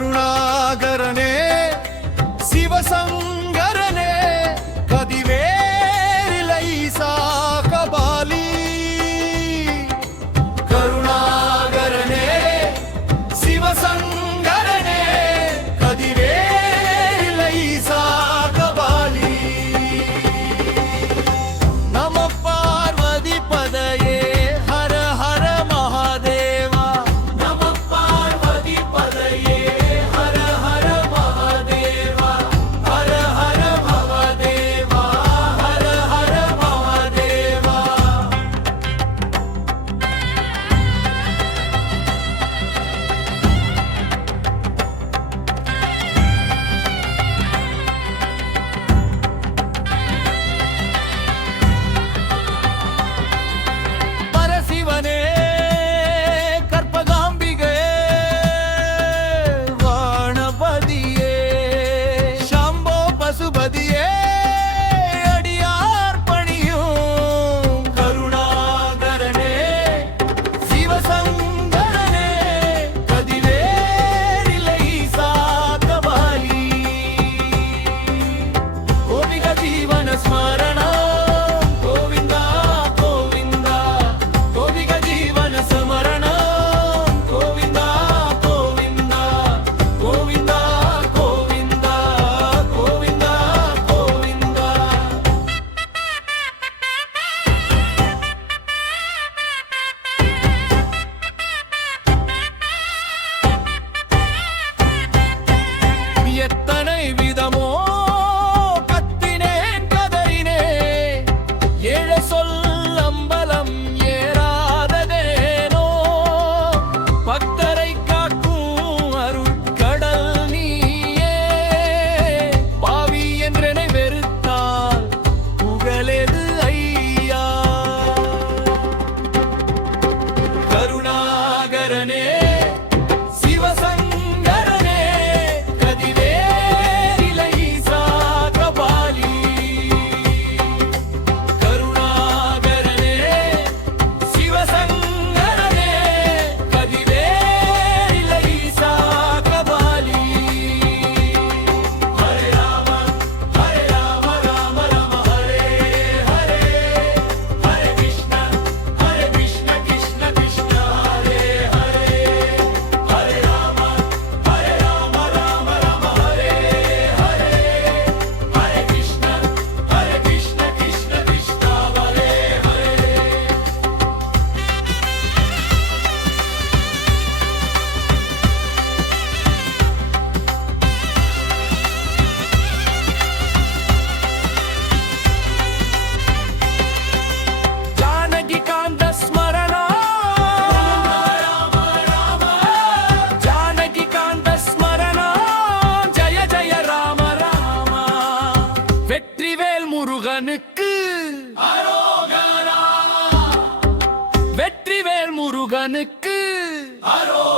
கருணாகரனே சிவசங்கரனே கதிவேரிலை சாகபாலி கருணாகரனே சிவசங்கரனே கதிவேரிலை சாகபாலி நம பார்வதி பதையே ஹர ஹர மகாதேவா நம பார்வதி பதையே ஹர ஹர மகாதேவா ஹர ஹர மகாதேவா ஹர ஹர மகாதேவா பரசிவனே கற்பகாம்பிகே வாணபதியே சம்போ பசுபதியே அடியார் பணியும் கருணாகரனே சிவசங்கரனே கதிவேரிலை சாகபாலி கோபிக ஜீவன ஸ்மரணம் கோவிந்தா கோவிந்தா கோபிக ஜீவன ஸ்மரணம் கோவிந்தா கோவிந்தா கோவிந்தா கோவிந்தா கோவிந்தா கோவிந்தா எத்தனை விதமோ கத்தினேன் கதறினே ஏழ சொல் அம்பலம் ஏறாததேனோ பக்தரை காக்கும் அருட்கடல் நீயே பாவி என்றனை வெறுத்தால் புகழெது ஐயா கருணாகரனே சிவசங்கரனே கதிவேரிலை சாகபாலி கருணாகரனே சிவசங்கரனே கதிவேரிலை சாகபாலி ஹரே ராம ராம ராம ஹரே ஹரே ஹரே கிருஷ்ண கிருஷ்ண கிருஷ்ண ஹரே ஹரே ஹரே ராம ராம ராம ஹரே ஹரே ஹரே கிருஷ்ண கிருஷ்ண கிருஷ்ண ஹரே ஹரே ஜானகி காந்த ஸ்மரணா ராம ராம ஜானகி காந்த ஸ்மரணா ஜய ஜய ராம ராம வெற்றிவேல் முருகனுக்கு அரோகரா வெற்றிவேல் முருகனுக்கு அரோகரா